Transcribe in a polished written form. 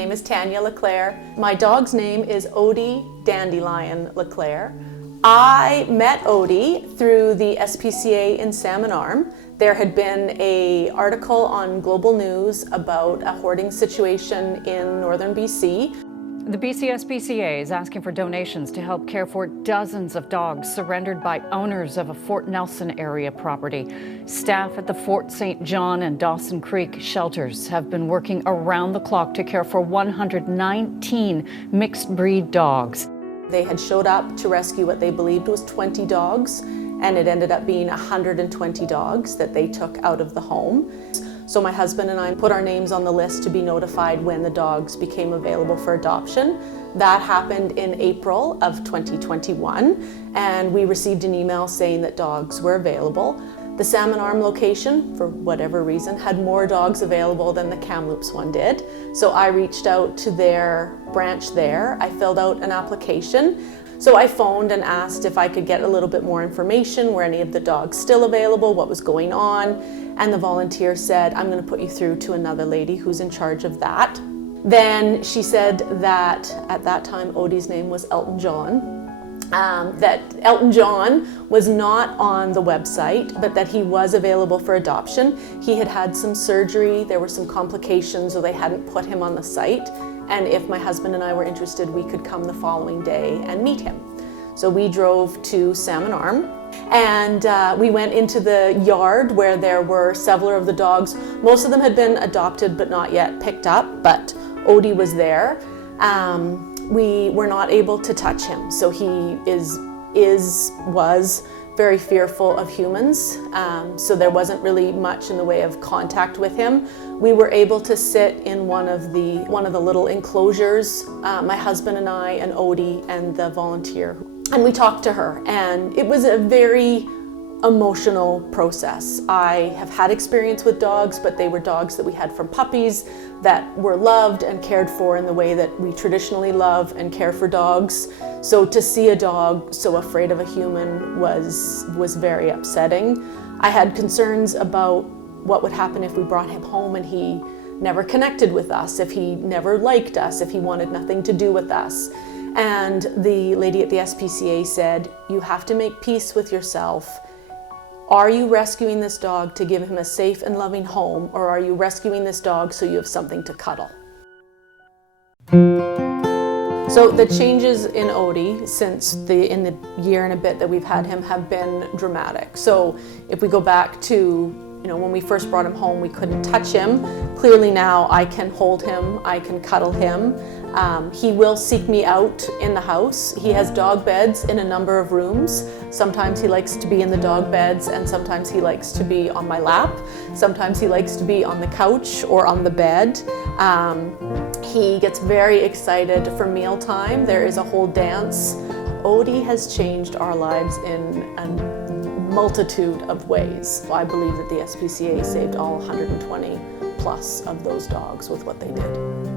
name is Tanya LeClaire. My dog's name is Odie Dandelion LeClaire. I met Odie through the SPCA in Salmon Arm. There had been an article on Global News about a hoarding situation in northern BC. The BC SPCA is asking for donations to help care for dozens of dogs surrendered by owners of a Fort Nelson area property. Staff at the Fort St. John and Dawson Creek shelters have been working around the clock to care for 119 mixed breed dogs. They had showed up to rescue what they believed was 20 dogs, and it ended up being 120 dogs that they took out of the home. So my husband and I put our names on the list to be notified when the dogs became available for adoption. That happened in April of 2021, and we received an email saying that dogs were available. The Salmon Arm location, for whatever reason, had more dogs available than the Kamloops one did. So I reached out to their branch there. I filled out an application. So I phoned and asked if I could get a little bit more information, were any of the dogs still available, what was going on, and the volunteer said, I'm going to put you through to another lady who's in charge of that. Then she said that at that time Odie's name was Elton John, that Elton John was not on the website, but that he was available for adoption. He had had some surgery, there were some complications, so they hadn't put him on the site. And if my husband and I were interested, we could come the following day and meet him. So we drove to Salmon Arm, and we went into the yard where there were several of the dogs. Most of them had been adopted but not yet picked up, but Odie was there. We were not able to touch him, so he was very fearful of humans, so there wasn't really much in the way of contact with him. We were able to sit in one of the little enclosures, my husband and I and Odie and the volunteer, and we talked to her, and it was a very emotional process. I have had experience with dogs, but they were dogs that we had from puppies that were loved and cared for in the way that we traditionally love and care for dogs. So to see a dog so afraid of a human was very upsetting. I had concerns about what would happen if we brought him home and he never connected with us, if he never liked us, if he wanted nothing to do with us. And the lady at the SPCA said, you have to make peace with yourself. Are you rescuing this dog to give him a safe and loving home, or are you rescuing this dog so you have something to cuddle? So the changes in Odie since in the year and a bit that we've had him have been dramatic. So if we go back to when we first brought him home, we couldn't touch him. Clearly now I can hold him, I can cuddle him. He will seek me out in the house. He has dog beds in a number of rooms. Sometimes he likes to be in the dog beds, and sometimes he likes to be on my lap. Sometimes he likes to be on the couch or on the bed. He gets very excited for mealtime. There is a whole dance. Odie has changed our lives in a multitude of ways. I believe that the SPCA saved all 120 plus of those dogs with what they did.